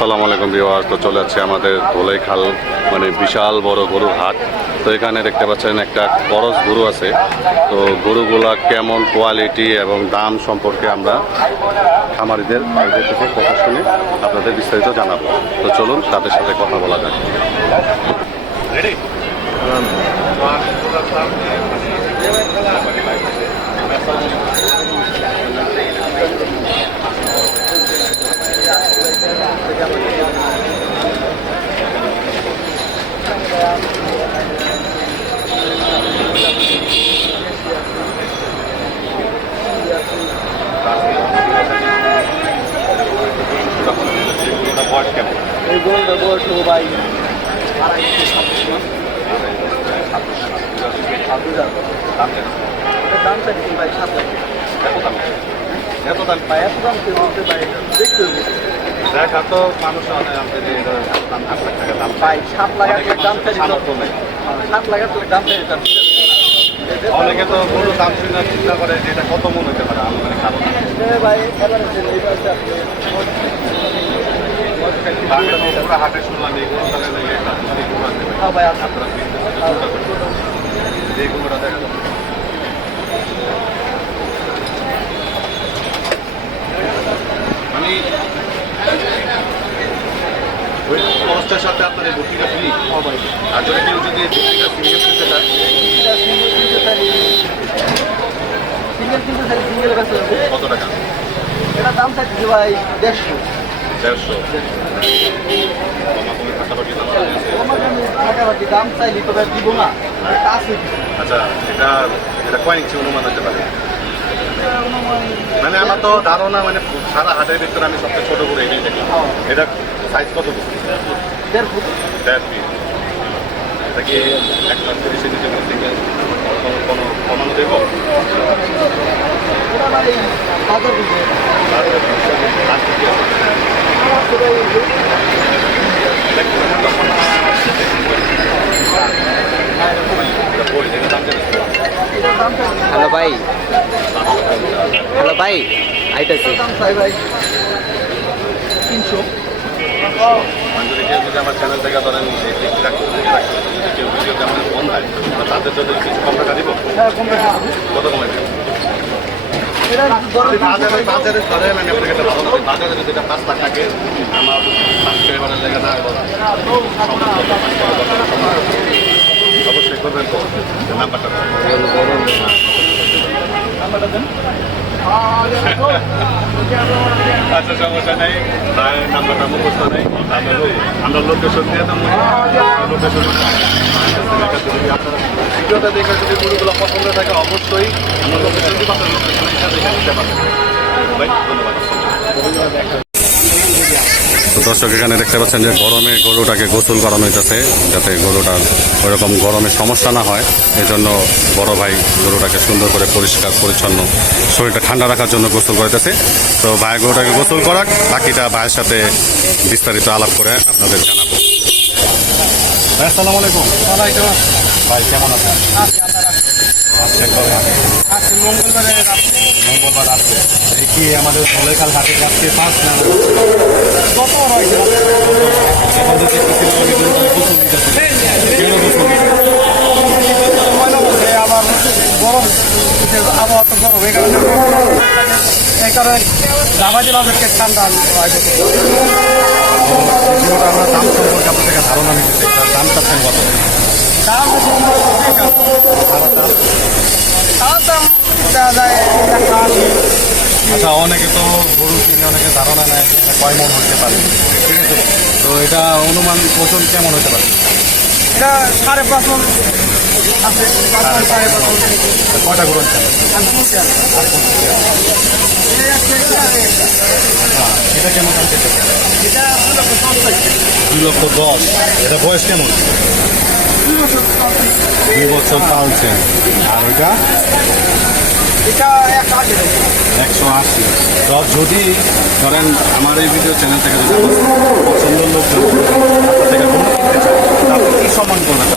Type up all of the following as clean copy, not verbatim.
আসসালামু আলাইকুম ভিউয়ার্স। তো চলে যাচ্ছে আমাদের ধোলাইখাল, মানে বিশাল বড় গরুর হাট। তো এখানে দেখতে পাচ্ছেন একটা করস গরু আছে। তো গরুগুলা কেমন কোয়ালিটি এবং দাম সম্পর্কে আমরা খামারিদের ভাইদের থেকে কথা শুনে আপনাদের বিস্তারিত জানাবো। তো চলুন তাদের সাথে কথা বলা যাক। এই গরুটার বয়স হলো ভাই দাম চাইছি ভাই 7 লাখ। এত দাম ভাই এত দাম কেউ বলতে ভাই দেখতে হবে দেখা তো মানুষ দাম 8 লাখ টাকা দাম ভাই 7 লাখ 8 লাখ দাম চাইছি 7 লাখ 8 লাখ দাম চাইছি। অনেকে তো গরু দাম শুনে চিন্তা করে যে এটা কত মন হতে পারে আমি খাবো না। ভাই এবারে এই পাশে আপনি আমরা হাটে শুনলাম এই গরু তাহলে একটা গরু আছে হ্যাঁ ভাই আপনারা এই গরুটা দেখা যাবে। আমি ওই খরচটার সাথে আপনার এই ভর্তিটা ফ্রি। আর যদি কেউ যদি ভর্তিটা সিঙ্গেল কিনতে চায় সিঙ্গেল কাছে কত টাকা? এটা দাম চাইছি ভাই 150। 150 টাকাবাটি দাম চাইলি তো ভাই দিব না আছে। আচ্ছা, এটা কয় ইঞ্চি অনুমান হতে পারে? মানে আমার তো ধারণা, মানে সারা হাটের ভিতরে আমি সবচেয়ে ছোট করে এটাই দেখলাম। এটা সাইজ কত? 1.5 ফুট। 1.5 ফিট। এটা কি 1,30,000 নিচে কোনো কমানো দেবো? ওরা ভাই বাজার দিবে হ্যালো ভাই, হ্যালো ভাই, আইতাছি। দাম চাই ভাই 300। যদি কেউ যদি আমার চ্যানেল থেকে ধরেন যদি কেউ ভিডিওতে আমার ফোন দেয় তাদের জন্য কিছু কম টাকা দিব। হ্যাঁ কম টাকা কত কমে দেবো? এটা ধরেন বাজারে ধরেন আমি আপনাকে একটা ভালো বলি, বাজারে যদি এটা 5 লাখ থাকে আমার সাবস্ক্রাইবারের লেগে না অবশ্যই করবেন। তো নাম্বারটা নাম্বারটা দেন। আচ্ছা, সমস্যা নেই, নাম্বারটা মুখস্থ নেই। আমরা লোকেশন দিয়ে দেবো। লোকেশন আপনারা ভিডিওটা দেখে যদি গরুগুলো পছন্দ থাকে অবশ্যই আমরা লোকেশন দিব, আপনার লোকেশনের সাথে দেখে নিতে পারবেন। ভাই ধন্যবাদ। তো দর্শক, এখানে দেখতে পাচ্ছেন যে গরমে গরুটাকে গোসল করানো হইতেছে, যাতে গরুটার ওইরকম গরমে সমস্যা না হয়। এই জন্য বড় ভাই গরুটাকে সুন্দর করে পরিষ্কার পরিচ্ছন্ন শরীরটা ঠান্ডা রাখার জন্য গোসল করাইতেছে। তো ভাই গরুটাকে গোসল করাক, বাকিটা ভাইয়ের সাথে বিস্তারিত আলাপ করে আপনাদের জানাবো। ভাই আসসালামু আলাইকুম। ভাই কেমন আছেন? মঙ্গলবার আসছে এই কি আমাদের ধোলাইখাল হাটে আজকে 5 না কত রয়েছে? আবার গরম আবহাওয়া তো গরম এই কারণে দাবা দিলাম ঠান্ডা। আমরা দাম সম্পর্কে আপনার থেকে ধারণা নিতে চাই, তার দাম চাচ্ছেন কত? দাম দেওয়া যায় 180। আচ্ছা, অনেকে তো গরু কিনে অনেকে ধারণা নেয় যে এটা কয় মন হতে পারে, ঠিক আছে? তো এটা অনুমান ওজন কেমন হতে পারে? এটা 5.5 মণ আছে। 5.5 মণ। কয়টা গরু আছে? এটা কেমন দাম পেতে পারে? এটা 2,10,000। এটা বয়স কেমন? 2 বছর পালছেন। আর ওইটা এটা 180। 180। তো যদি ধরেন আমার এই ভিডিও চ্যানেল থেকে যদি পছন্দের লোক আপনার থেকে গরু কিনতে চায়, আপনি কি সম্মান করবেন?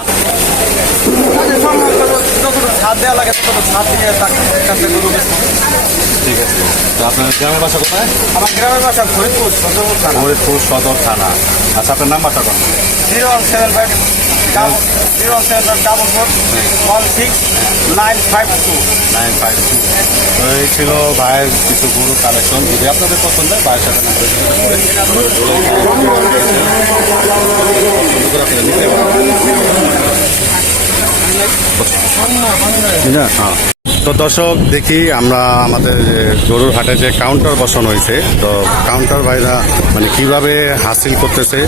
তাদের সম্মান যতটুকু ছাদ দেওয়া লাগে তো ছাদ দিয়ে কাছে গরু বেচবো। ঠিক আছে। তো আপনার গ্রামের বাসা কোথায়? আমার গ্রামের বাসা ফরিদপুর সদর থানা। ফরিদপুর সদর থানা। আচ্ছা, আপনার নাম্বারটা কোন? 017 01716 952। তো এই ছিল ভাইয়ের কিছু গরু কালেকশন। যদি আপনাদের পছন্দ হয় ভাইয়ের সাথে নাম্বার হ্যাঁ। তো দর্শক, দেখি আমরা আমাদের যে গরুর হাটে যে কাউন্টার বসানো হয়েছে, তো কাউন্টার ভাইরা মানে কিভাবে হাসিল করতেছে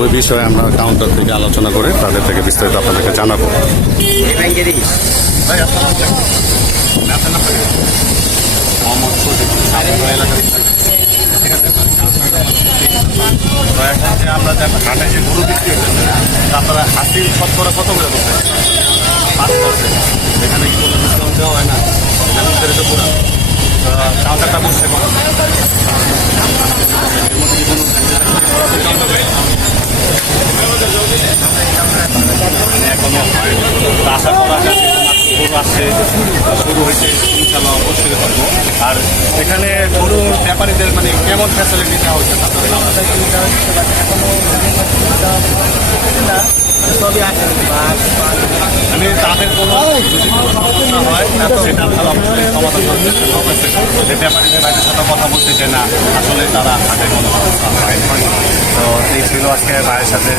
ওই বিষয়ে আমরা কাউন্টার থেকে আলোচনা করে তাদের থেকে বিস্তারিত আপনাদেরকে জানাবো। ভাই, আপনার নামটা কি? আপনার নামটা কি? মোহাম্মদ সুজিত, সাবুর এলাকা থেকে। ঠিক আছে। তো এখন যে আমরা যে হাটে যে গরু বিক্রি হচ্ছে, আপনারা হাসিল শতকরা কত করে বলছেন? 5%। এখানে কি কোনো ডিসকাউন্ট দেওয়া হয় না? আমাদের তো পুরো কাউন্টারটা বসছে কখন? এর মধ্যে কি কোনো ডিসকাউন্ট হবে? এখনো হয়নি। তো আশা করা যায় যে মাত্র গরু আসছে, শুরু হয়েছে, ইনশাল্লাহ অবশ্যই থাকবো। আর এখানে গরু ব্যাপারীদের মানে কেমন ফ্যাসিলিটি দেওয়া হচ্ছে? সবই আছে আমি তাদের কোনো যদি কোনো সমস্যা হয় সেটা আপনারা অবশ্যই সমাধান করতে হবে। যে ব্যাপারীদের বাইরের সাথে কথা বলতে যে না, আসলে তারা হাতে কোনো সমস্যা হয়নি। তো এই ছিল আজকে ভাইয়ের সাথে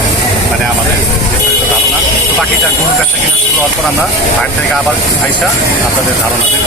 মানে আমাদের বিস্তারিত ধারণা। তো বাকিটা গরু কাছে কিনা শুরু হওয়ার পর আমরা বাইরে থেকে আবার আইসা আপনাদের ধারণা দেব।